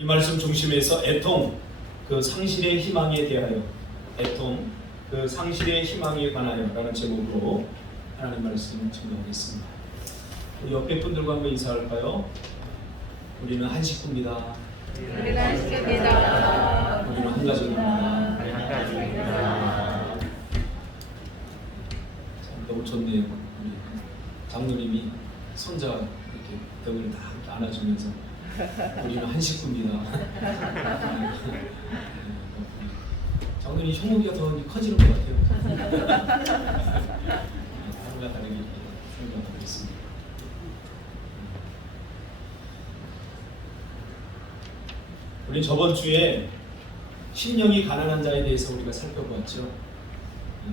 이 말씀 중심에서 애통, 그 상실의 희망에 대하여, 애통, 그 상실의 희망에 관하여 라는 제목으로 하나님 말씀을 증거하겠습니다. 우리 옆에 분들과 한번 인사할까요? 우리는 한 식구입니다. 우리는 한 식구입니다. 우리는 한 가족입니다. 우리 한 가족입니다. 너무 좋네요. 우리 장로님이 손자 이렇게 등을 다 안아주면서 우리는 한 식구입니다. 장로님 흉무기가 더 커지는 것 같아요. 하루가 다르게 생각하고 있습니다. 우리 저번 주에 심령이 가난한 자에 대해서 우리가 살펴보았죠.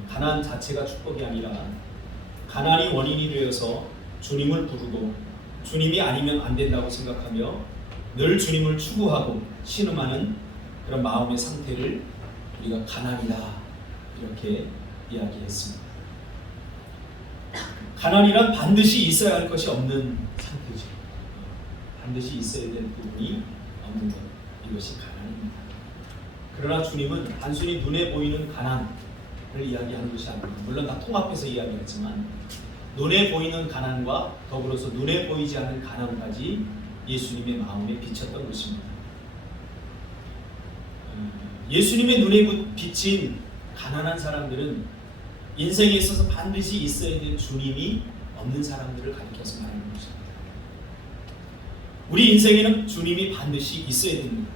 가난 자체가 축복이 아니라 가난이 원인이 되어서 주님을 부르고 주님이 아니면 안 된다고 생각하며 늘 주님을 추구하고 신음하는 그런 마음의 상태를 우리가 가난이다 이렇게 이야기했습니다. 가난이란 반드시 있어야 할 것이 없는 상태죠. 반드시 있어야 될 부분이 없는 것, 이것이 가난입니다. 그러나 주님은 단순히 눈에 보이는 가난을 이야기하는 것이 아닙니다. 물론 다 통합해서 이야기했지만 눈에 보이는 가난과 더불어서 눈에 보이지 않는 가난까지 예수님의 마음에 비쳤던 것입니다. 예수님의 눈에 비친 가난한 사람들은 인생에 있어서 반드시 있어야 될 주님이 없는 사람들을 가리켜서 말하는 것입니다. 우리 인생에는 주님이 반드시 있어야 됩니다.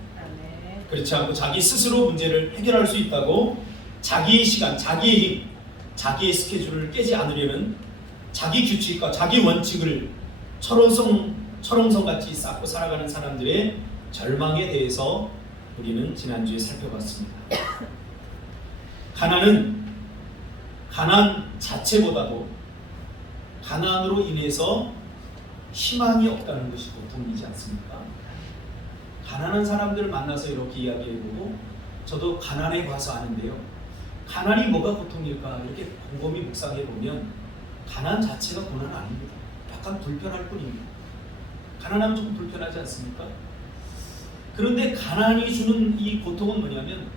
그렇지 않고 자기 스스로 문제를 해결할 수 있다고 자기의 시간, 자기의 힘, 자기의 스케줄을 깨지 않으려는 자기 규칙과 자기 원칙을 철옹성같이 쌓고 살아가는 사람들의 절망에 대해서 우리는 지난주에 살펴봤습니다. 가난은 가난 자체보다도 가난으로 인해서 희망이 없다는 것이 고통이지 않습니까? 가난한 사람들을 만나서 이렇게 이야기해보고 저도 가난해 봐서 아는데요. 가난이 뭐가 고통일까 이렇게 곰곰이 묵상해보면 가난 자체가 고난 아닙니다. 약간 불편할 뿐입니다. 가난하면 조금 불편하지 않습니까? 그런데 가난이 주는 이 고통은 뭐냐면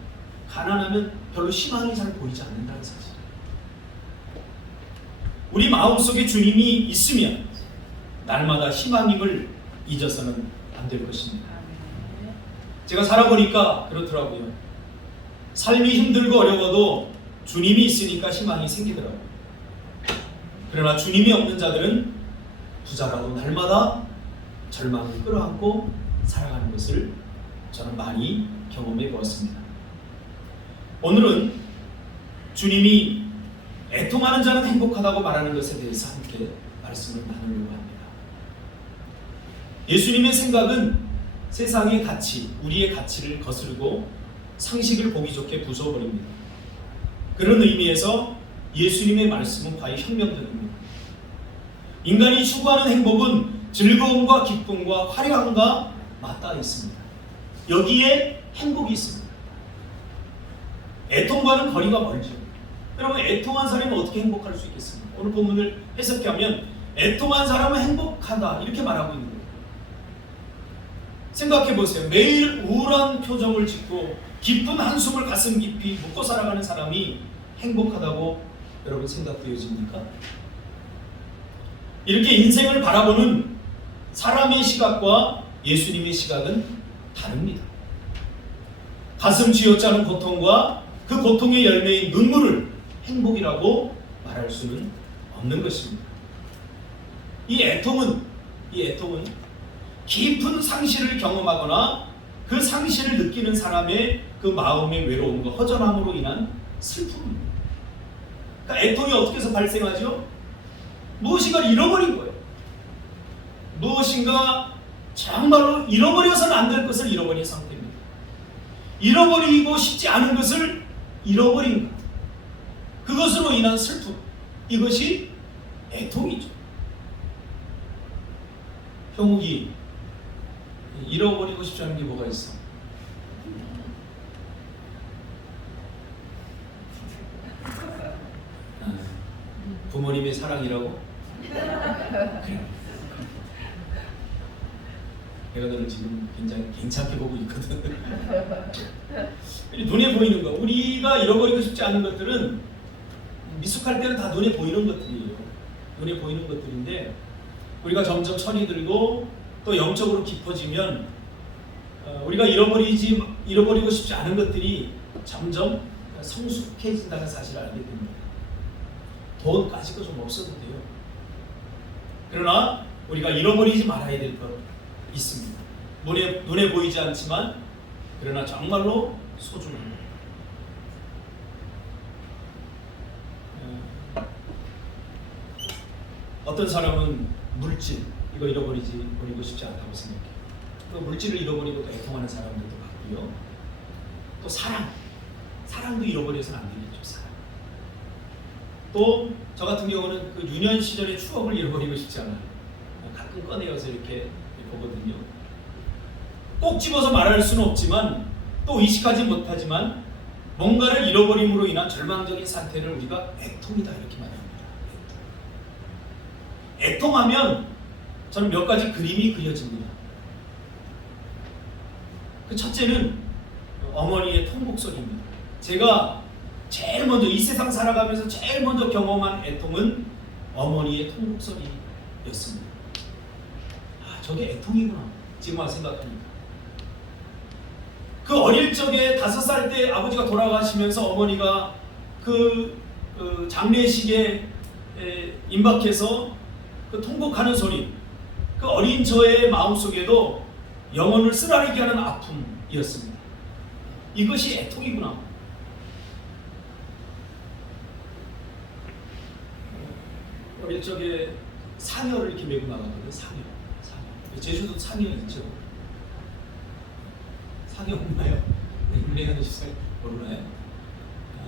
가난하면 별로 희망이 잘 보이지 않는다는 사실이에요. 우리 마음속에 주님이 있으면 날마다 희망임을 잊어서는 안 될 것입니다. 제가 살아보니까 그렇더라고요. 삶이 힘들고 어려워도 주님이 있으니까 희망이 생기더라고요. 그러나 주님이 없는 자들은 부자라도 날마다 절망을 끌어안고 살아가는 것을 저는 많이 경험해 보았습니다. 오늘은 주님이 애통하는 자는 행복하다고 말하는 것에 대해서 함께 말씀을 나누려고 합니다. 예수님의 생각은 세상의 가치, 우리의 가치를 거스르고 상식을 보기 좋게 부숴버립니다. 그런 의미에서 예수님의 말씀은 과히 혁명적입니다. 인간이 추구하는 행복은 즐거움과 기쁨과 화려함과 맞닿아 있습니다. 여기에 행복이 있습니다. 애통과는 거리가 멀죠. 여러분, 애통한 사람이 어떻게 행복할 수 있겠습니까? 오늘 본문을 해석하면 애통한 사람은 행복하다 이렇게 말하고 있는 거예요. 생각해 보세요. 매일 우울한 표정을 짓고 깊은 한숨을 가슴 깊이 묻고 살아가는 사람이 행복하다고 여러분 생각되어집니까? 이렇게 인생을 바라보는 사람의 시각과 예수님의 시각은 다릅니다. 가슴 쥐어짜는 고통과 그 고통의 열매인 눈물을 행복이라고 말할 수는 없는 것입니다. 이 애통은 깊은 상실을 경험하거나 그 상실을 느끼는 사람의 그 마음의 외로움과 허전함으로 인한 슬픔입니다. 그러니까 애통이 어떻게 해서 발생하죠? 무엇인가를 잃어버린 거예요. 무엇인가 정말로 잃어버려서는 안 될 것을 잃어버린 상태입니다. 잃어버리고 싶지 않은 것을 잃어버린 것. 그것으로 인한 슬픔. 이것이 애통이죠. 형욱이 잃어버리고 싶지 않은 게 뭐가 있어? 부모님의 사랑이라고? 내가 너를 지금 굉장히 괜찮게 보고 있거든. 눈에 보이는 거, 우리가 잃어버리고 싶지 않은 것들은 미숙할 때는 다 눈에 보이는 것들이에요. 눈에 보이는 것들인데 우리가 점점 철이 들고 또 영적으로 깊어지면 우리가 잃어버리고 싶지 않은 것들이 점점 성숙해진다는 사실을 알게 됩니다. 돈 가지고 좀 없어도 돼요. 그러나 우리가 잃어버리지 말아야 될 것 있습니다. 눈에 보이지 않지만 그러나 정말로 소중합니다. 어떤 사람은 물질 이거 잃어버리고 싶지 않다고 생각해요. 또 물질을 잃어버리고 또 애통하는 사람들도 봤고요. 또 사랑도 잃어버려서는 안 되겠죠. 사랑. 또 저 같은 경우는 그 유년 시절의 추억을 잃어버리고 싶지 않아요. 가끔 꺼내어서 이렇게 보거든요. 꼭 집어서 말할 수는 없지만 또 의식하지 못하지만 뭔가를 잃어버림으로 인한 절망적인 상태를 우리가 애통이다 이렇게 말합니다. 애통하면 저는 몇 가지 그림이 그려집니다. 그 첫째는 어머니의 통곡소리입니다. 제가 제일 먼저 이 세상 살아가면서 제일 먼저 경험한 애통은 어머니의 통곡소리였습니다. 아, 저게 애통이구나. 지금 와서 생각하니까. 그 어릴 적에 5살 때 아버지가 돌아가시면서 어머니가 그 장례식에 임박해서 그 통곡하는 소리, 그 어린 저의 마음속에도 영혼을 쓰라리게 하는 아픔이었습니다. 이것이 애통이구나. 어릴 적에 상여를 이렇게 메고 나가거든요. 상여. 제주도 상여 있죠. 상여 없나요? 은혜가 주세요. 모르나요?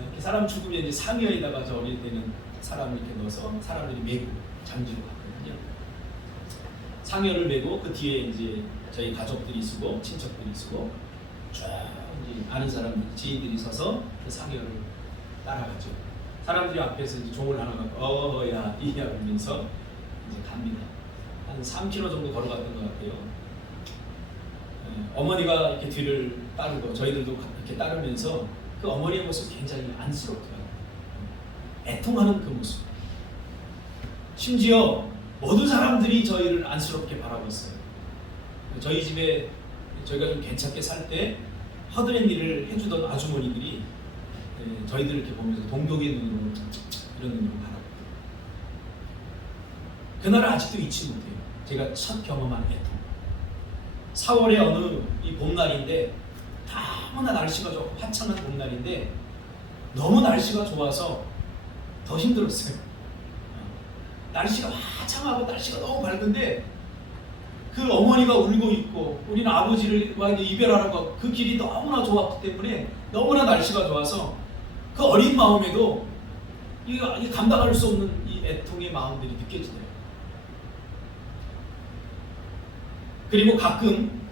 이렇게 사람 죽으면 이제 상여에다가 저 어릴 때는 사람을 이렇게 넣어서 사람들이 메고 장지로 갔거든요. 상여를 메고 그 뒤에 이제 저희 가족들이 쓰고 친척들이 쓰고 쭉 이제 아는 사람들, 지인들이 서서 그 상여를 따라가죠. 사람들이 앞에서 이제 종을 하나 갖고 어야 이야 하면서 이제 갑니다. 한 3km 정도 걸어갔던 것 같아요. 어머니가 이렇게 뒤를 따르고 저희들도 이렇게 따르면서 그 어머니의 모습 굉장히 안쓰럽더라고요. 애통하는 그 모습. 심지어 모든 사람들이 저희를 안쓰럽게 바라봤어요. 저희 집에 저희가 좀 괜찮게 살 때 허드렛 일을 해주던 아주머니들이 저희들을 이렇게 보면서 동경의 눈으로 이런 눈으로 바라봤어요. 그날을 아직도 잊지 못해요. 제가 첫 경험한 애통. 4월의 어느 이 봄날인데 너무나 날씨가 좋고 화창한 봄날인데 너무 날씨가 좋아서 더 힘들었어요. 날씨가 화창하고 날씨가 너무 밝은데 그 어머니가 울고 있고 우리는 아버지를 이별하라고 그 길이 너무나 좋았기 때문에 너무나 날씨가 좋아서 그 어린 마음에도 이 감당할 수 없는 이 애통의 마음들이 느껴지더라고요. 그리고 가끔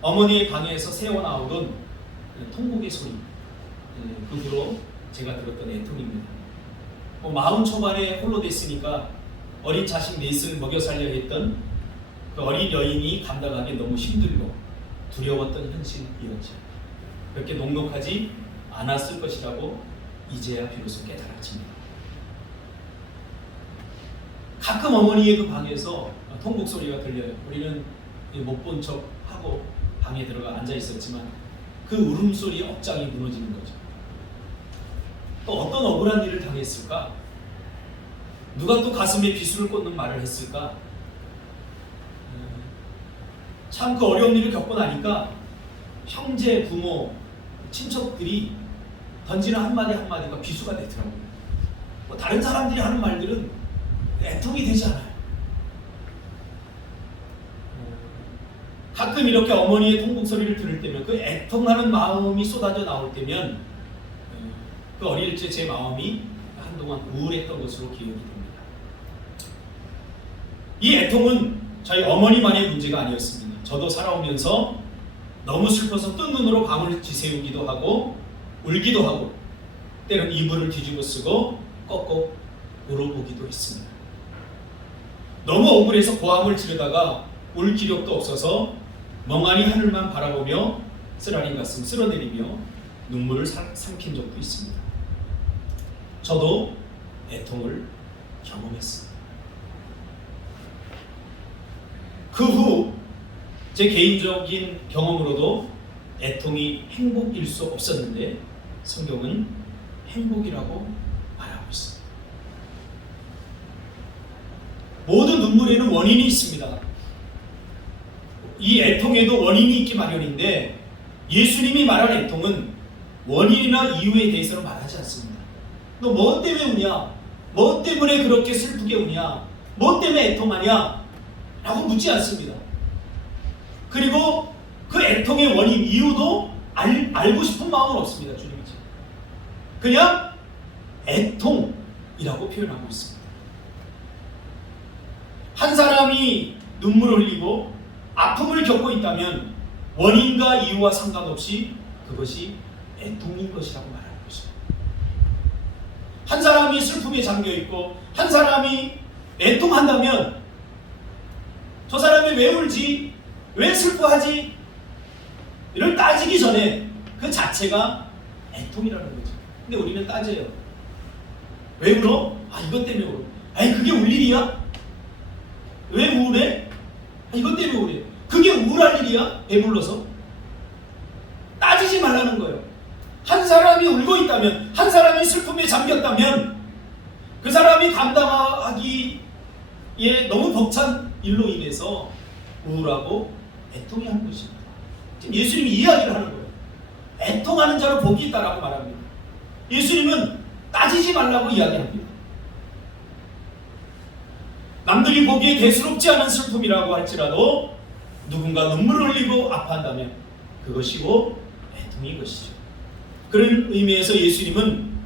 어머니의 방에서 새어나오던 통곡의 소리, 그 후로 제가 들었던 애통입니다. 40 초반에 홀로 됐으니까 어린 자식 넷을 먹여 살려야 했던 그 어린 여인이 감당하기 너무 힘들고 두려웠던 현실이었죠. 그렇게 녹록하지 않았을 것이라고 이제야 비로소 깨달아집니다. 가끔 어머니의 그 방에서 통곡 소리가 들려요. 우리는 못 본 척 하고 방에 들어가 앉아 있었지만 그 울음소리에 억장이 무너지는 거죠. 또 어떤 억울한 일을 당했을까? 누가 또 가슴에 비수를 꽂는 말을 했을까? 참 그 어려운 일을 겪고 나니까 형제, 부모, 친척들이 던지는 한마디 한마디가 비수가 되더라고요. 다른 사람들이 하는 말들은 애통이 되지 않아요. 가끔 이렇게 어머니의 통곡 소리를 들을 때면 그 애통하는 마음이 쏟아져 나올 때면 그 어릴 적 제 마음이 한동안 우울했던 것으로 기억이 됩니다. 이 애통은 저희 어머니만의 문제가 아니었습니다. 저도 살아오면서 너무 슬퍼서 뜬 눈으로 밤을 지새우기도 하고 울기도 하고 때론 이불을 뒤집어 쓰고 꺾고 울어보기도 했습니다. 너무 억울해서 고함을 지르다가 울 기력도 없어서 멍하니 하늘만 바라보며 쓰라린 가슴 쓸어내리며 눈물을 삼킨 적도 있습니다. 저도 애통을 경험했습니다. 그 후 제 개인적인 경험으로도 애통이 행복일 수 없었는데 성경은 행복이라고 말하고 있습니다. 모든 눈물에는 원인이 있습니다. 이 애통에도 원인이 있기 마련인데 예수님이 말한 애통은 원인이나 이유에 대해서는 말하지 않습니다. 너 뭐 때문에 우냐? 뭐 때문에 그렇게 슬프게 우냐? 뭐 때문에 애통하냐? 라고 묻지 않습니다. 그리고 그 애통의 원인, 이유도 알고 싶은 마음은 없습니다. 주님이 그냥 애통이라고 표현하고 있습니다. 한 사람이 눈물을 흘리고 아픔을 겪고 있다면 원인과 이유와 상관없이 그것이 애통인 것이라고 말하는 것입니다. 한 사람이 슬픔에 잠겨 있고 한 사람이 애통한다면 저 사람이 왜 울지? 왜 슬퍼하지? 이를 따지기 전에 그 자체가 애통이라는 거죠. 근데 우리는 따져요. 왜 울어? 아, 이것 때문에 울어. 아니, 그게 울 일이야? 왜 우울해? 아, 이것 때문에 우울해. 그게 우울할 일이야? 배불러서? 따지지 말라는 거예요. 한 사람이 울고 있다면, 한 사람이 슬픔에 잠겼다면 그 사람이 감당하기에 너무 벅찬 일로 인해서 우울하고 애통이 하는 것입니다. 지금 예수님이 이야기를 하는 거예요. 애통하는 자로 복이 있다라고 말합니다. 예수님은 따지지 말라고 이야기합니다. 남들이 보기에 대수롭지 않은 슬픔이라고 할지라도 누군가 눈물을 흘리고 아파한다면 그것이고 애통인 것이죠. 그런 의미에서 예수님은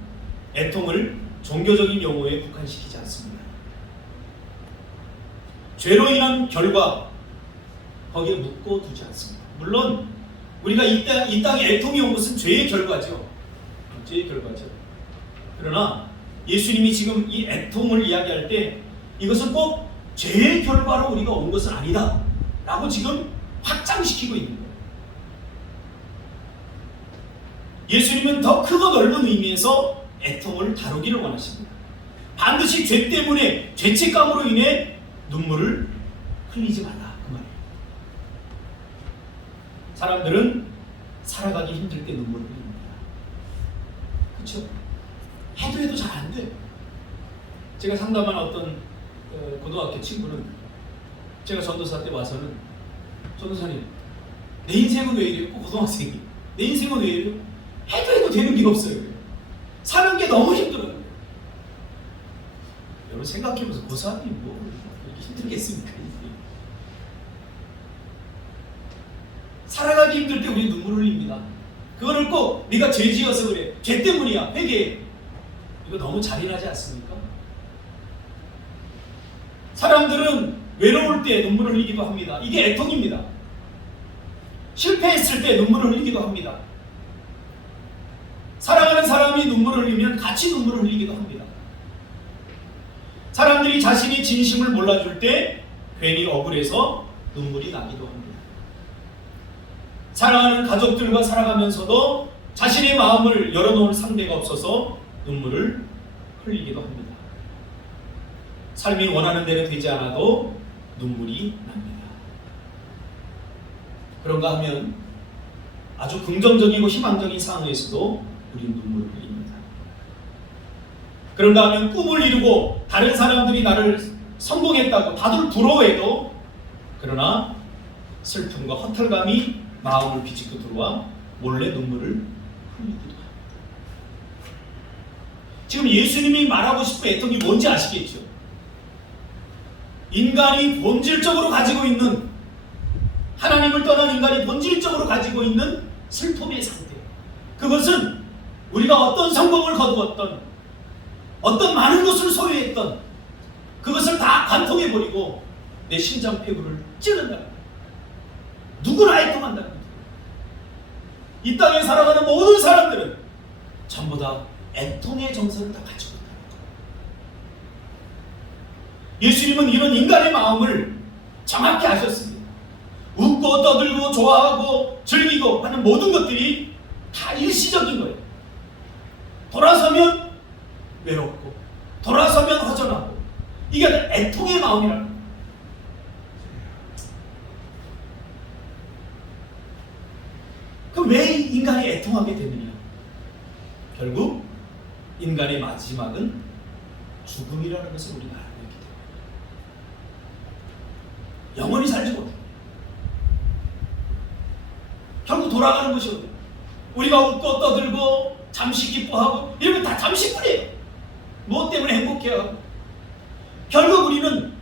애통을 종교적인 용어에 국한시키지 않습니다. 죄로 인한 결과 거기에 묶어두지 않습니다. 물론 우리가 이 땅에 애통이 온 것은 죄의 결과죠. 죄의 결과죠. 그러나 예수님이 지금 이 애통을 이야기할 때 이것은 꼭 죄의 결과로 우리가 온 것은 아니다 라고 지금 확장시키고 있는 거예요. 예수님은 더 크고 넓은 의미에서 애통을 다루기를 원하십니다. 반드시 죄 때문에 죄책감으로 인해 눈물을 흘리지 말라 그 말이에요. 사람들은 살아가기 힘들 때 눈물을 흘립니다. 그렇죠? 해도 잘 안 돼. 제가 상담한 어떤 고등학교 친구는 제가 전도사 때 와서는 전도사님 내 인생은 왜 이래요? 고등학생이 내 인생은 왜 이래요? 해도 되는 게 없어요. 사는 게 너무 힘들어요. 여러분 생각해보세요. 고3이 뭐 이렇게 힘들겠습니까? 살아가기 힘들 때 우리 눈물 흘립니다. 그거를 꼭 네가 죄 지어서 그래, 죄 때문이야, 회개해. 이거 너무 잔인하지 않습니까? 사람들은 외로울 때 눈물을 흘리기도 합니다. 이게 애통입니다. 실패했을 때 눈물을 흘리기도 합니다. 사랑하는 사람이 눈물을 흘리면 같이 눈물을 흘리기도 합니다. 사람들이 자신이 진심을 몰라줄 때 괜히 억울해서 눈물이 나기도 합니다. 사랑하는 가족들과 살아가면서도 자신의 마음을 열어놓을 상대가 없어서 눈물을 흘리기도 합니다. 삶이 원하는 대로 되지 않아도 눈물이 납니다. 그런가 하면 아주 긍정적이고 희망적인 상황에서도 우리는 눈물을 흘립니다. 그런가 하면 꿈을 이루고 다른 사람들이 나를 성공했다고 다들 부러워해도 그러나 슬픔과 허탈감이 마음을 비집고 들어와 몰래 눈물을 흘리기도 합니다. 지금 예수님이 말하고 싶은 애통이 뭔지 아시겠죠? 인간이 본질적으로 가지고 있는, 하나님을 떠난 인간이 본질적으로 가지고 있는 슬픔의 상태. 그것은 우리가 어떤 성공을 거두었던, 어떤 많은 것을 소유했던 그것을 다 관통해버리고 내 심장폐부를 찌른다. 누구나 애통한다. 이 땅에 살아가는 모든 사람들은 전부 다 애통의 정서를 다 가지고 있다. 예수님은 이런 인간의 마음을 정확히 아셨습니다. 웃고 떠들고 좋아하고 즐기고 하는 모든 것들이 다 일시적인 거예요. 돌아서면 외롭고 돌아서면 허전하고 이게 애통의 마음이라는 거예요. 그럼 왜 인간이 애통하게 되느냐? 결국 인간의 마지막은 죽음이라는 것을 우리가 알고 있기 때문에 영원히 살지 못해요. 결국 돌아가는 것이거든요. 우리가 웃고 떠들고 잠시 기뻐하고 이러면 다 잠시뿐이에요. 무엇 때문에 행복해하고 결국 우리는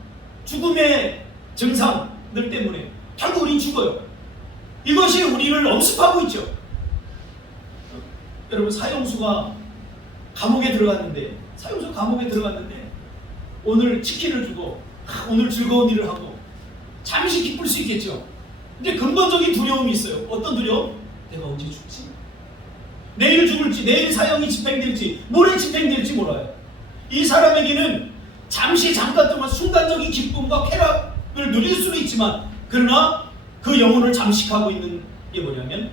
죽음의 증상들 때문에 결국 우리는 죽어요. 이것이 우리를 엄습하고 있죠. 여러분 사형수가 감옥에 들어갔는데 오늘 치킨을 주고 오늘 즐거운 일을 하고 잠시 기쁠 수 있겠죠. 근데 근본적인 두려움이 있어요. 어떤 두려움? 내가 언제 죽지? 내일 죽을지, 내일 사형이 집행될지, 모레 집행될지 몰라요. 이 사람에게는 잠깐 동안 순간적인 기쁨과 쾌락을 누릴 수는 있지만 그러나 그 영혼을 잠식하고 있는 게 뭐냐면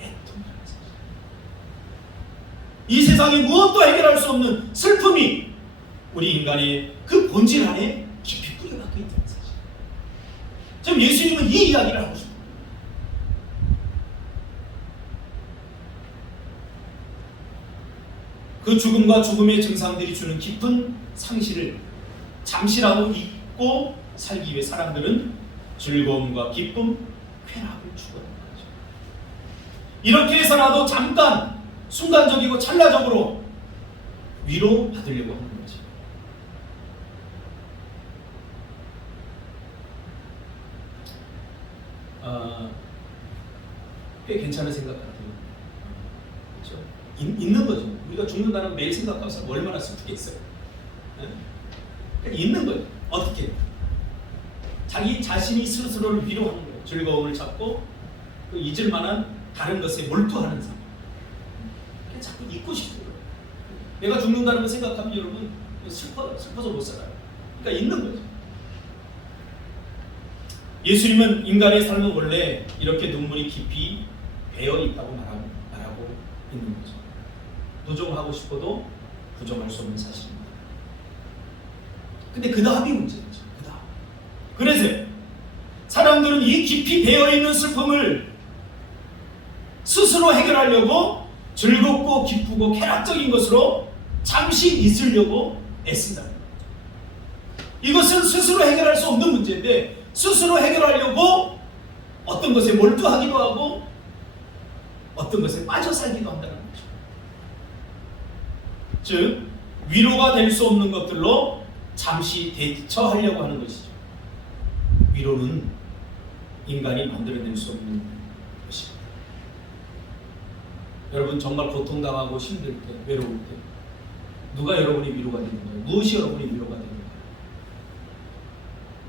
애통이라는 사실. 이 세상에 무엇도 해결할 수 없는 슬픔이 우리 인간의 그 본질 안에 깊이 뿌려박혀 있다는 사실. 지금 예수님은 이 이야기를 하고 싶어요. 그 죽음과 죽음의 증상들이 주는 깊은 상실을 잠시라도 잊고 살기 위해 사람들은 즐거움과 기쁨, 쾌락을 추구하는 거죠. 이렇게 해서라도 잠깐 순간적이고 찰나적으로 위로받으려고 하는 거죠. 꽤 괜찮은 생각 같아요. 그렇죠? 있는 거죠. 우리가 죽는다는 매일 생각하면서 얼마나 슬프겠어요. 그러니까 있는 거예요. 어떻게? 자기 자신이 스스로를 위로하는 거예요. 즐거움을 찾고 그 잊을 만한 다른 것에 몰두하는 삶. 자꾸 잊고 싶은 거예요. 내가 죽는다는 걸 생각하면 여러분 슬퍼서 못 살아요. 그러니까 있는 거죠. 예수님은 인간의 삶은 원래 이렇게 눈물이 깊이 배어 있다고 말하고 있는 거죠. 부정하고 싶어도 부정할 수 없는 사실입니다. 근데 그 다음이 문제죠. 그 다음. 그래서 사람들은 이 깊이 배어있는 슬픔을 스스로 해결하려고 즐겁고 기쁘고 쾌락적인 것으로 잠시 있으려고 애쓴다. 이것은 스스로 해결할 수 없는 문제인데 스스로 해결하려고 어떤 것에 몰두하기도 하고 어떤 것에 빠져 살기도 한다는 거죠. 즉 위로가 될 수 없는 것들로 잠시 대처하려고 하는 것이죠. 위로는 인간이 만들어낼 수 없는 것입니다. 여러분 정말 고통당하고 힘들 때, 외로울 때 누가 여러분의 위로가 되는 거예요? 무엇이 여러분의 위로가 되는 거예요?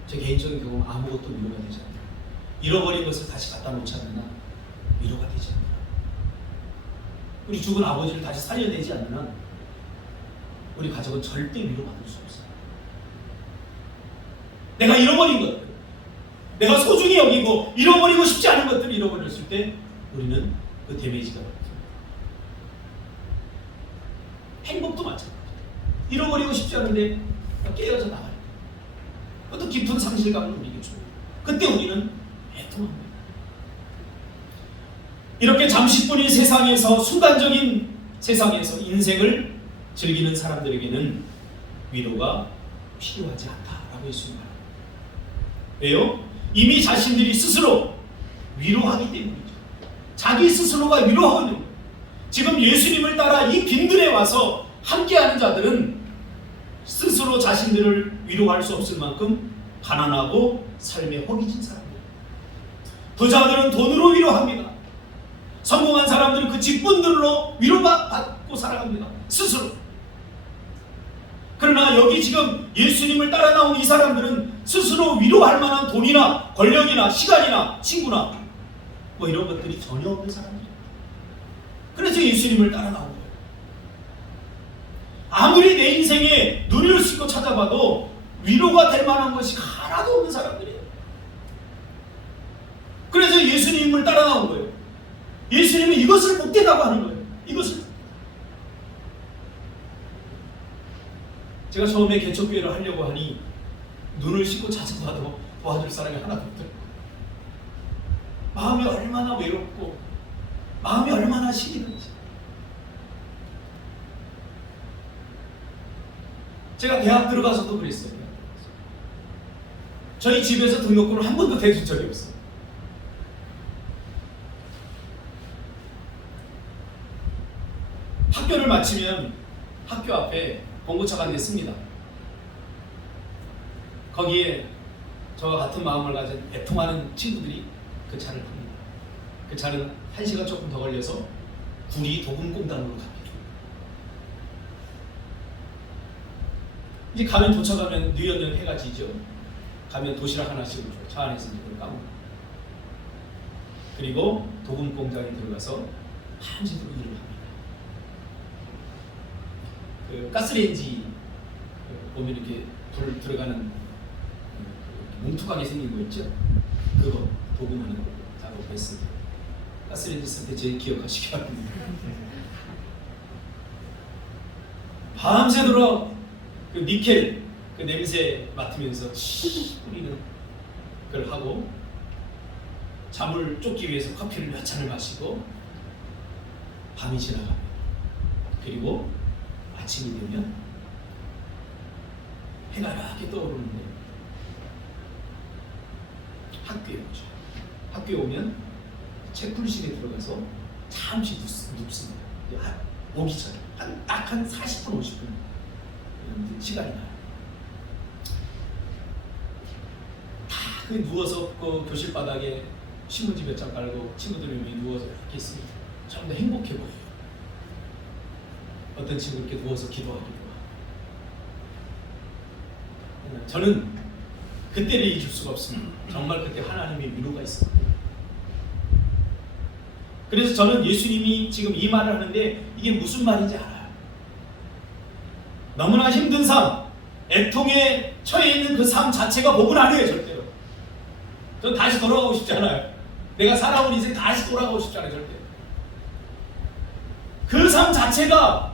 제 개인적인 경우 아무것도 위로가 되지 않아요. 잃어버린 것을 다시 갖다 놓지 않는 한 위로가 되지 않아요. 우리 죽은 아버지를 다시 살려내지 않는 한 우리 가족은 절대 위로받을 수 없어요. 내가 잃어버린 것들, 내가 소중히 여기고 잃어버리고 싶지 않은 것들을 잃어버렸을 때 우리는 그 데미지가 받습니다. 행복도 마찬가지입니다. 잃어버리고 싶지 않은데 깨어져 나가요. 그것도 깊은 상실감을 우리에게 줍니다. 그때 우리는 애통합니다. 이렇게 잠시뿐인 세상에서 순간적인 세상에서 인생을 즐기는 사람들에게는 위로가 필요하지 않다라고 예수님 말합니다. 왜요? 이미 자신들이 스스로 위로하기 때문이죠. 자기 스스로가 위로하고 있는 거예요. 지금 예수님을 따라 이 빈들에 와서 함께하는 자들은 스스로 자신들을 위로할 수 없을 만큼 가난하고 삶에 허기진 사람들입니다. 부자들은 돈으로 위로합니다. 성공한 사람들은 그 직분들로 위로받고 살아갑니다. 스스로. 그러나 여기 지금 예수님을 따라 나온 이 사람들은 스스로 위로할 만한 돈이나 권력이나 시간이나 친구나 뭐 이런 것들이 전혀 없는 사람들입니다. 그래서 예수님을 따라 나온 거예요. 아무리 내 인생에 눈을 씻고 찾아봐도 위로가 될 만한 것이 하나도 없는 사람들이에요. 그래서 예수님을 따라 나온 거예요. 예수님은 이것을 복되다고 하는 거예요. 이것을. 제가 처음에 개척교회를 하려고 하니 눈을 씻고 찾아봐도 도와줄 사람이 하나도 없더라고요. 마음이 얼마나 외롭고 마음이 얼마나 시리는지. 제가 대학 들어가서도 그랬어요. 저희 집에서 등록금을 한 번도 대준 적이 없어요. 학교를 마치면 학교 앞에 봉고차가 냈습니다. 거기에 저와 같은 마음을 가진 애통하는 친구들이 그 차를 탑니다. 그 차는 1시간 조금 더 걸려서 구리 도금공단으로 갑니다. 이제 가면 도착하면 뉘엿뉘엿 해가 지죠. 가면 도시락 하나씩을 줘요. 차 안에서 이제 그걸 까먹어요. 그리고 도금공장에 들어가서 한시도로 일을 합니다. 그 가스레인지 보면 이렇게 불 들어가는 뭉툭하게 생긴 거 있죠? 그거 도금하는 거 작업했습니다. 가스레인지 쓸 때 제 기억하시기 바랍니다. 밤새도록 그 니켈 그 냄새 맡으면서 뿌리는 걸 하고 잠을 쫓기 위해서 커피를 몇 잔을 마시고 밤이 지나갑니다. 그리고 아침이 되면 해가 이렇게 떠오르는데 학교에 오죠. 학교에 오면 책풀실에 들어가서 잠시 눕습니다. 오기 전에 딱 한 40분 50분 시간이 나요. 다 그 누워서 그 교실 바닥에 신문지 몇 장 깔고 친구들 위에 누워서 이렇게 있으면 전부 다 행복해 보여요. 어떤 친구 이렇게 누워서 기도하기도 하고. 저는 그때를 잊을 수가 없습니다. 정말 그때 하나님의 위로가 있었거든요. 그래서 저는 예수님이 지금 이 말을 하는데 이게 무슨 말인지 알아요. 너무나 힘든 삶, 애통에 처해 있는 그 삶 자체가 복은 아니에요. 절대로. 전 다시 돌아가고 싶지 않아요. 내가 살아온 인생 다시 돌아가고 싶지 않아요. 절대. 그 삶 자체가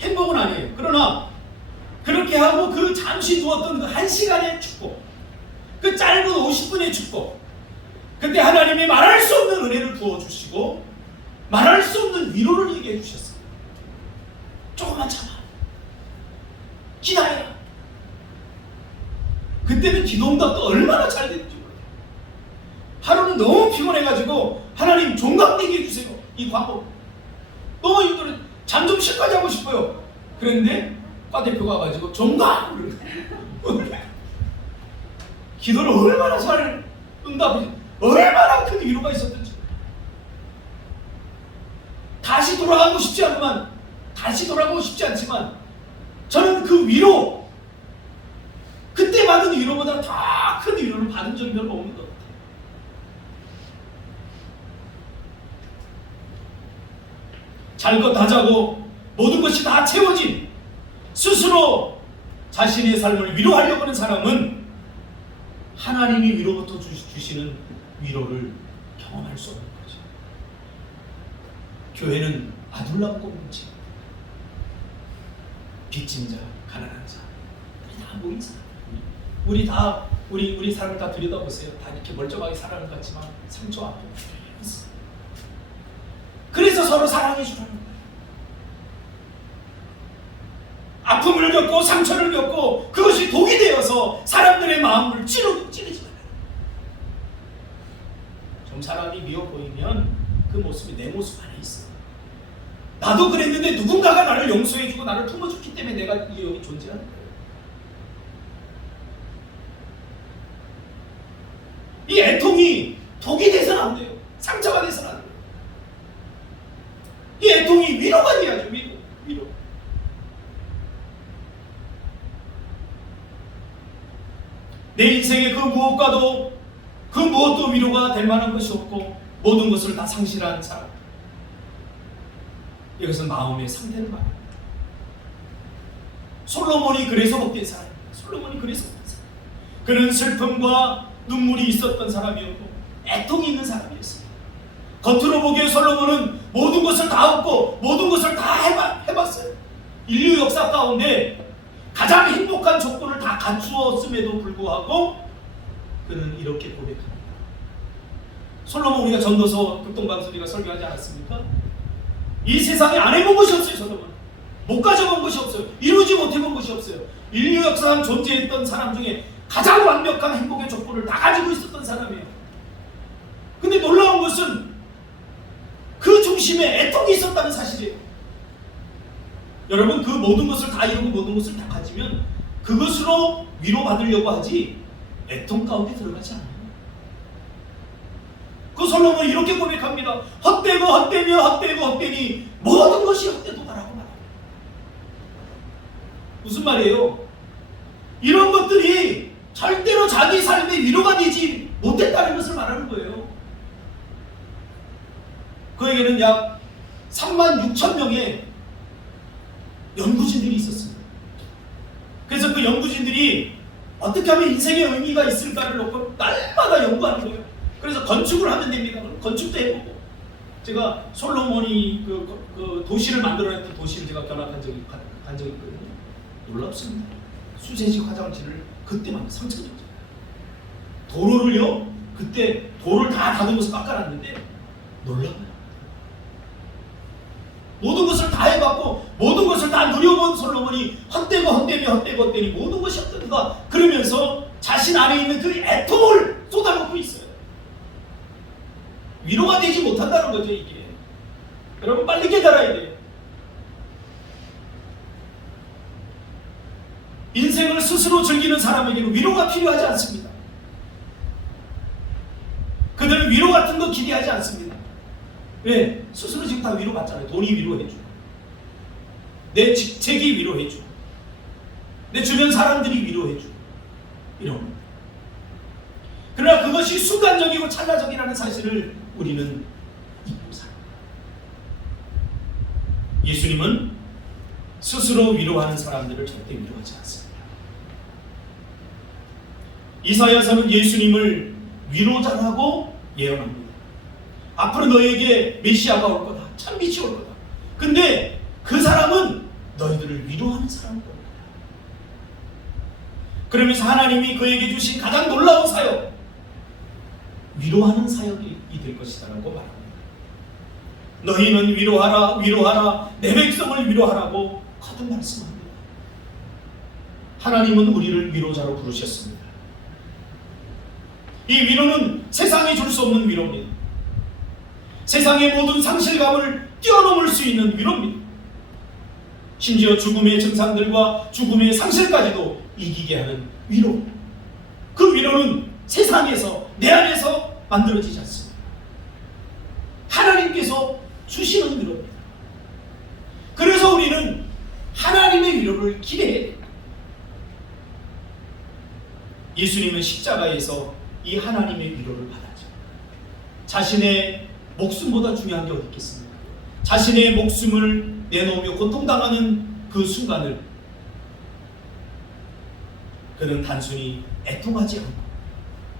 행복은 아니에요. 그러나 그렇게 하고 그 잠시 누웠던 그 1시간의 축복, 그 짧은 50분의 축복, 그때 하나님이 말할 수 없는 은혜를 부어주시고 말할 수 없는 위로를 얘기해 주셨어요. 조금만 참아. 기다려. 그때는 기도응답도 얼마나 잘 됐는지 모르겠어요. 하루는 너무 피곤해가지고 하나님 종각되게 해주세요. 이 과거 너무 힘들어. 잠 좀 쉬고 자고 싶어요. 그런데 과 대표가 와가지고 종각 기도를 얼마나 잘 응답해, 얼마나 큰 위로가 있었던지. 다시 돌아가고 싶지 않지만 저는 그 위로, 그때 받은 위로보다 더 큰 위로를 받은 적이 별로 없는 것 같아요. 잘 것 다 자고 모든 것이 다 채워진, 스스로 자신의 삶을 위로하려고 하는 사람은 하나님이 위로부터 주시는 위로를 경험할 수 없는 거죠. 교회는 아둘람 공동체, 빚진 자, 가난한 자, 우리 다 모인 사람. 우리 삶을 다 들여다보세요. 다 이렇게 멀쩡하게 살아가는 것 같지만 상처 앞에 있어. 그래서 서로 사랑해 주라는 거예요. 아픔을 겪고 상처를 겪고 그것이 독이 되어서 사람들의 마음을 찌르지 말아요. 좀 사람이 미워 보이면 그 모습이 내 모습 안에 있어. 나도 그랬는데 누군가가 나를 용서해주고 나를 품어줬기 때문에 내가 여기 존재하는 거예요. 이 애통이 독이 돼서는 안 돼요. 상처가 돼서는 안 돼요. 이 애통이 위로가 돼야죠. 위로. 내 인생의 그 무엇과도 그 무엇도 위로가 될 만한 것이 없고 모든 것을 다 상실한 사람. 이것은 마음의 상태를 말합니다. 솔로몬이 그래서 복된 사람입니다. 솔로몬이 그래서 복된 사람. 그는 슬픔과 눈물이 있었던 사람이었고 애통이 있는 사람이었습니다. 겉으로 보기에 솔로몬은 모든 것을 다 얻고 모든 것을 다 해봤어요. 인류 역사 가운데 가장 행복한 조건을 다 갖추었음에도 불구하고 그는 이렇게 고백합니다. 솔로몬 우리가 전도서 극동방송 우리가 설교하지 않았습니까? 이 세상에 안 해본 것이 없어요. 솔로몬 못 가져본 것이 없어요. 이루지 못해본 것이 없어요. 인류 역사상 존재했던 사람 중에 가장 완벽한 행복의 조건을 다 가지고 있었던 사람이에요. 근데 놀라운 것은 그 중심에 애통이 있었다는 사실이에요. 여러분, 그 모든 것을 다 이루고 모든 것을 다 가지면 그것으로 위로받으려고 하지 애통 가운데 들어가지 않아요. 그 솔로몬이 이렇게 고백합니다. 헛되고 헛되며 헛되고 헛되니 모든 것이 헛되도다라고 말합니다. 무슨 말이에요? 이런 것들이 절대로 자기 삶의 위로가 되지 못했다는 것을 말하는 거예요. 그에게는 약 36,000명의 연구진들이 있었습니다. 그래서 그 연구진들이 어떻게 하면 인생의 의미가 있을까를 놓고 날마다 연구하는 거예요. 그래서 건축을 하면 됩니다. 건축도 해보고, 제가 솔로몬이 그 도시를 만들어냈던 도시를 제가 견학한 적이 있거든요. 놀랍습니다. 수세식 화장실을 그때만 3,000년 도로를요, 그때 돌을 다 다듬어서 깎아놨는데 놀라워요. 모든 것을 다 해봤고 모든 것을 다 누려본 솔로몬이 헛되고 헛되며 헛되고 헛되니 모든 것이 헛된다 그러면서 자신 안에 있는 그 애통을 쏟아놓고 있어요. 위로가 되지 못한다는 거죠. 이게 여러분 빨리 깨달아야 돼요. 인생을 스스로 즐기는 사람에게는 위로가 필요하지 않습니다. 그들은 위로 같은 거 기대하지 않습니다. 왜? 스스로 지금 다 위로받잖아요. 돈이 위로해주고, 내 직책이 위로해주고, 내 주변 사람들이 위로해주고, 이런 거. 그러나 그것이 순간적이고 찰나적이라는 사실을 우리는 잊고 살아요. 예수님은 스스로 위로하는 사람들을 절대 위로하지 않습니다. 이사야서는 예수님을 위로자라고 예언합니다. 앞으로 너에게 메시아가 올 거다. 참 빛이 올 거다. 근데 그 사람은 너희들을 위로하는 사람일 겁니다. 그러면서 하나님이 그에게 주신 가장 놀라운 사역, 위로하는 사역이 될 것이다라고 말합니다. 너희는 위로하라, 위로하라, 내 백성을 위로하라고 거듭 말씀합니다. 하나님은 우리를 위로자로 부르셨습니다. 이 위로는 세상이 줄 수 없는 위로입니다. 세상의 모든 상실감을 뛰어넘을 수 있는 위로입니다. 심지어 죽음의 증상들과 죽음의 상실까지도 이기게 하는 위로. 그 위로는 세상에서, 내 안에서 만들어지지 않습니다. 하나님께서 주시는 위로입니다. 그래서 우리는 하나님의 위로를 기대해야 됩니다. 예수님은 십자가에서 이 하나님의 위로를 받았죠. 자신의 목숨보다 중요한 게 어디 있겠습니까? 자신의 목숨을 내놓으며 고통당하는 그 순간을 그는 단순히 애통하지 않고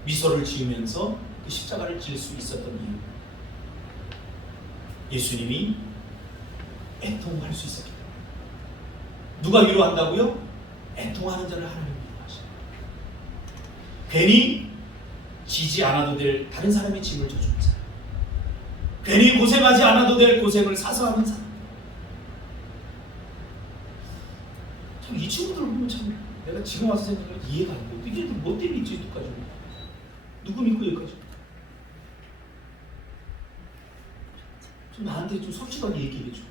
미소를 지으면서 그 십자가를 질 수 있었던 이유, 예수님이 애통할 수 있었기 때문에. 누가 위로한다고요? 애통하는 자를 하나님이 위로하십니다. 괜히 지지 않아도 될 다른 사람의 짐을 져주는 사람, 괜히 고생하지 않아도 될 고생을 사서 하는 사람. 참 이 친구들 보면 참 내가 지금 와서 생각하면 이해가 안 돼. 이게 뭐 때문에 있지? 여기까지 누구 믿고 여기까지? 좀 나한테 좀 솔직하게 얘기해줘.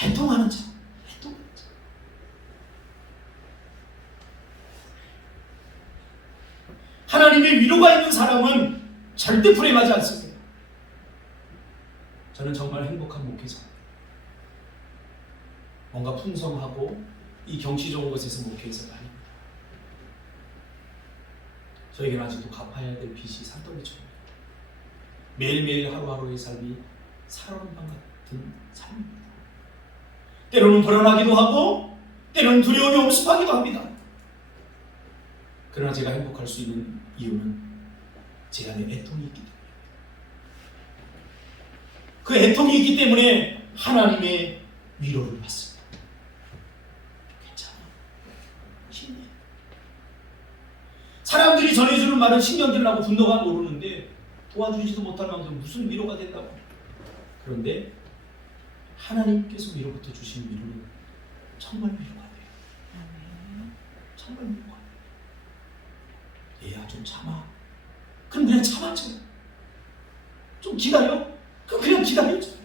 애통하는 자, 애통하는 자. 하나님의 위로가 있는 사람은 절대 불행하지 않습니다. 저는 정말 행복한 목회자입니다. 뭔가 풍성하고 이 경치 좋은 곳에서 목회해서가 아닙니다. 저에게는 아직도 갚아야 될 빚이 산더미처럼 매일매일 하루하루의 삶이 살아오는 밤 같은 삶입니다. 때로는 불안하기도 하고 때로는 두려움이 엄습하기도 합니다. 그러나 제가 행복할 수 있는 이유는 제 안에 애통이 있기 때문에. 그 애통이 있기 때문에 하나님의 위로를 받습니다. 괜찮아. 힘내. 사람들이 전해주는 말은 신경질 나고 분노가 오르는데 도와주지도 못할 만큼 무슨 위로가 된다고. 그런데 하나님께서 위로부터 주신 위로는 정말 위로가 돼요. 정말 위로가 돼요. 얘야 좀 참아. 그럼 그냥 참았죠. 좀 기다려. 그럼 그냥 기다렸죠.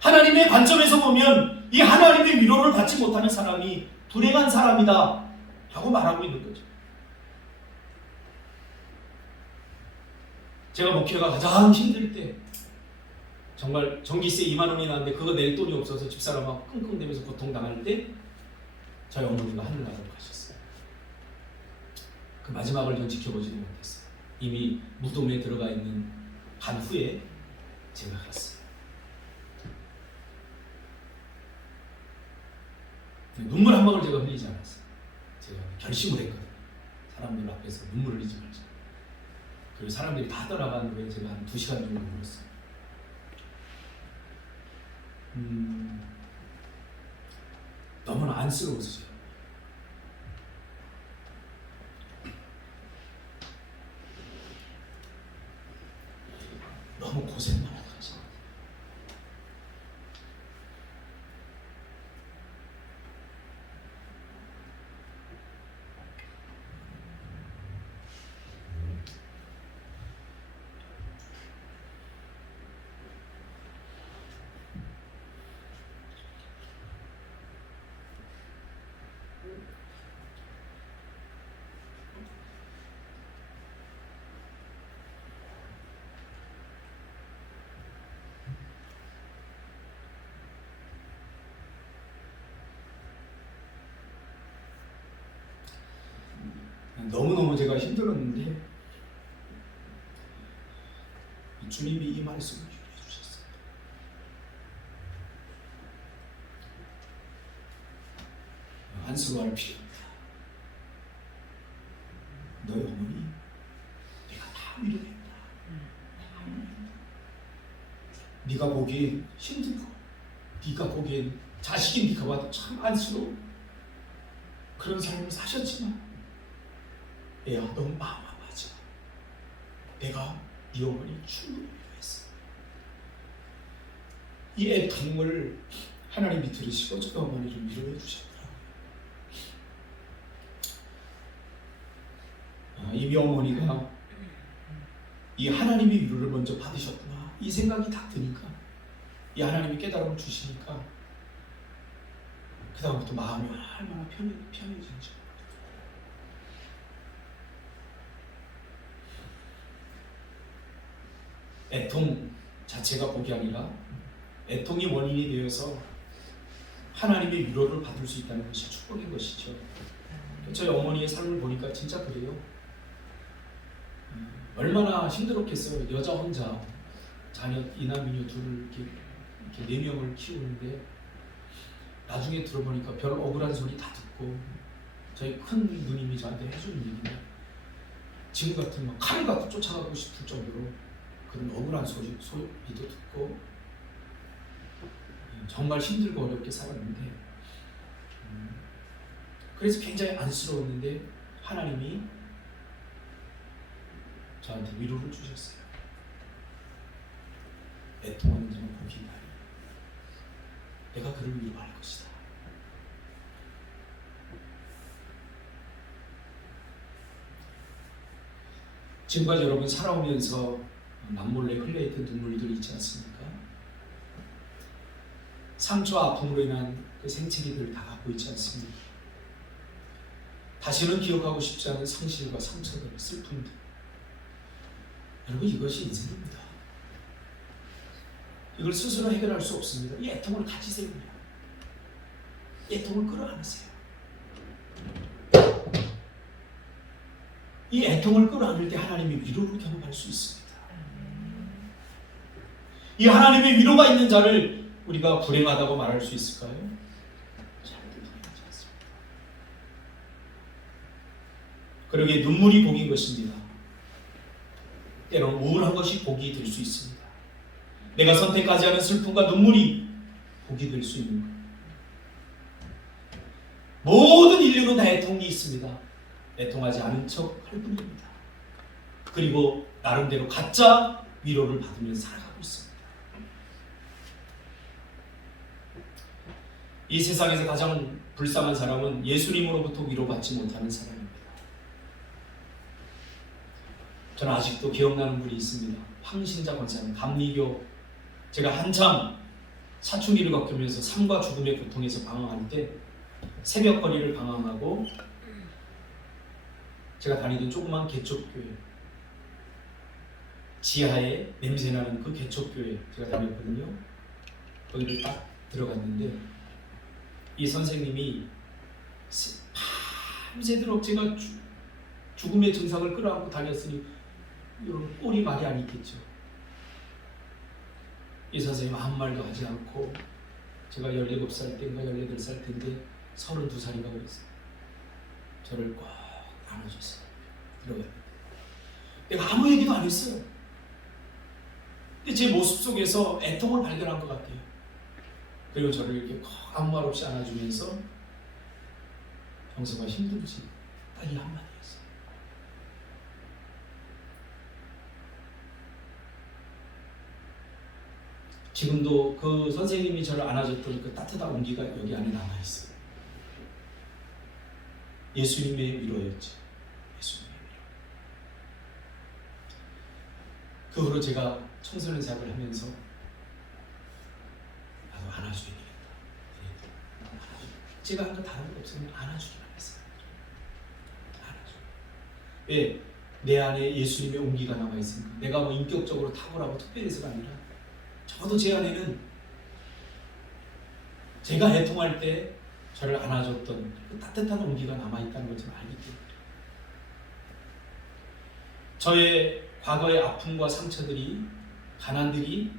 하나님의 관점에서 보면 이 하나님의 위로를 받지 못하는 사람이 불행한 사람이다 라고 말하고 있는 거죠. 제가 목회가 가장 힘들 때 정말 전기세 2만 원이 나는데 그거 낼 돈이 없어서 집사람하고 끙끙대면서 고통당할 때 저희 어머니가 하늘나라로 가셨어요. 그 마지막을 전 지켜보지도 못했어요. 이미 무덤에 들어가 있는 간 후에 제가 갔어요. 눈물 한 방울 제가 흘리지 않았어요. 제가 결심을 했거든요. 사람들 앞에서 눈물을 흘리지 말자. 그리고 사람들이 다 떠나간 후에 제가 한 2시간 정도 울었어요. 너무나 안쓰러워서 너무 고생만 하는 거지. 너무너무 제가 힘들었는데 주님이 이 말씀을 해주셨어요. 안쓰러워할 필요 없다. 너희 어머니 내가 다 위로했다. 네가 보기엔 힘들고 네가 보기엔 자식인 네가 봐도 참 안쓰러워. 그런 삶을 사셨지만 애야 너무 마음 아파하지 마. 내가 네 어머니 충분히 위로했어. 이 애통을 하나님이 들으시고 저희 어머니를 위로해 주셨더라고요. 이미 어머니가 이 하나님의 위로를 먼저 받으셨구나 이 생각이 딱 드니까 이 하나님이 깨달음을 주시니까 그 다음부터 마음이 얼마나 편해지는지. 애통 자체가 복이 아니라 애통이 원인이 되어서 하나님의 위로를 받을 수 있다는 것이 축복인 것이죠. 저희 어머니의 삶을 보니까 진짜 그래요. 얼마나 힘들었겠어요. 여자 혼자 자녀 이남 이녀 둘을 이렇게 4명을 키우는데 나중에 들어보니까 별 억울한 소리 다 듣고 저희 큰 누님이 저한테 해주는 얘기는 지금 같으면 칼을 갖고 쫓아가고 싶을 정도로 그런 억울한 소리도 듣고 정말 힘들고 어렵게 살았는데 그래서 굉장히 안쓰러웠는데 하나님이 저한테 위로를 주셨어요. 애통하는 자는 복이 있나니 내가 그를 위로할 것이다. 지금까지 여러분 살아오면서 남몰래 흘려있던 눈물들이 있지 않습니까? 상처와 아픔으로 인한 그 생채기들을 다 갖고 있지 않습니까? 다시는 기억하고 싶지 않은 상실과 상처들, 슬픔들. 여러분 이것이 인생입니다. 이걸 스스로 해결할 수 없습니다. 이 애통을 가지세요. 애통을 끌어안으세요. 이 애통을 끌어안을 때 하나님의 위로를 경험할 수 있습니다. 이 하나님의 위로가 있는 자를 우리가 불행하다고 말할 수 있을까요? 절대 불행하지 않습니다. 그러기에 눈물이 복인 것입니다. 때로는 우울한 것이 복이 될 수 있습니다. 내가 선택하지 않은 슬픔과 눈물이 복이 될 수 있는 것. 모든 인류는 다 애통이 있습니다. 애통하지 않은 척 할 뿐입니다. 그리고 나름대로 가짜 위로를 받으면서 살아가고 있습니다. 이 세상에서 가장 불쌍한 사람은 예수님으로부터 위로받지 못하는 사람입니다. 저는 아직도 기억나는 분이 있습니다. 황신자 권사님, 감리교. 제가 한참 사춘기를 겪으면서 삶과 죽음의 고통에서 방황할 때 새벽거리를 방황하고 제가 다니던 조그만 개척교회 지하에 냄새나는 그 개척교회 제가 다녔거든요. 거기를 딱 들어갔는데 이 선생님이 밤새도록 제가 죽음의 증상을 끌어안고 다녔으니 이런 꼴이 말이 안 있겠죠. 이 선생님 아무 말도 하지 않고 제가 17살 때인가 18살 때인데 32살인가 그랬어요. 저를 꼭 안아줬어요. 들어갔는데 내가 아무 얘기도 안 했어요. 근데 제 모습 속에서 애통을 발견한 것 같아요. 그리고 저를 이렇게 꼭 아무 말 없이 안아주면서 형수가 힘들지? 딱 이 한마디였어요. 지금도 그 선생님이 저를 안아줬던 그 따뜻한 온기가 여기 안에 남아있어요. 예수님의 위로였죠. 예수님의 위로. 그 후로 제가 청소년 사역을 하면서 나도 안아주긴 되겠다. 제가 한 거 다른 거 없으면 안아주기만 했어요. 안아줘. 왜? 내 안에 예수님의 온기가 남아있으니까. 내가 뭐 인격적으로 탁월하고 특별해서가 아니라 적어도 제 안에는 제가 애통할 때 저를 안아줬던 그 따뜻한 온기가 남아있다는 걸 저는 알기 때문에 저의 과거의 아픔과 상처들이 가난들이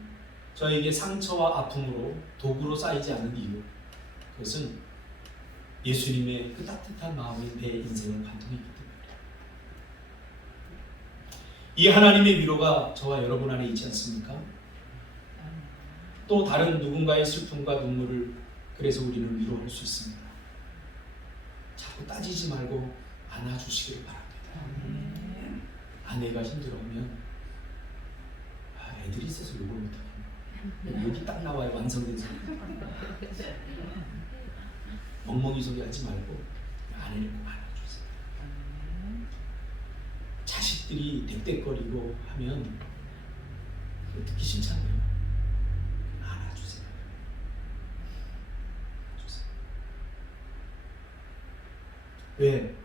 저에게 상처와 아픔으로 도구로 쌓이지 않는 이유, 그것은 예수님의 그 따뜻한 마음이 내 인생을 관통했기 때문입니다. 이 하나님의 위로가 저와 여러분 안에 있지 않습니까? 또 다른 누군가의 슬픔과 눈물을 그래서 우리는 위로할 수 있습니다. 자꾸 따지지 말고 안아주시기를 바랍니다. 아내가 힘들어하면 애들이 있어서 욕을 못하겠네. 여기 딱 나와요. 완성된 소리. 멍멍이 소리 하지 말고 아내를 꼭 안아주세요. 자식들이 뎁뎁거리고 하면 듣기 싫잖아요. 왜?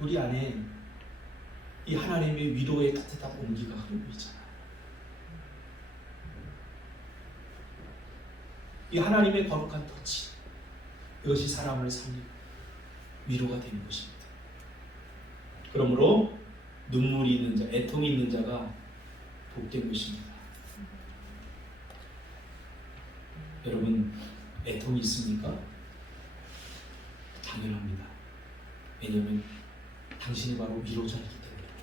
우리 안에 이 하나님의 위로의 따뜻한 온기가 흐르고 있잖아요. 이 하나님의 거룩한 터치, 이것이 사람을 살리고 위로가 되는 것입니다. 그러므로 눈물이 있는 자, 애통이 있는 자가 복된 것입니다. 여러분, 애통이 있습니까? 당연합니다. 왜냐하면 당신이 바로 위로자이기 때문입니다.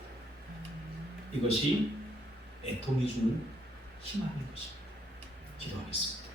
이것이 애통이 주는 희망인 것입니다. 기도하겠습니다.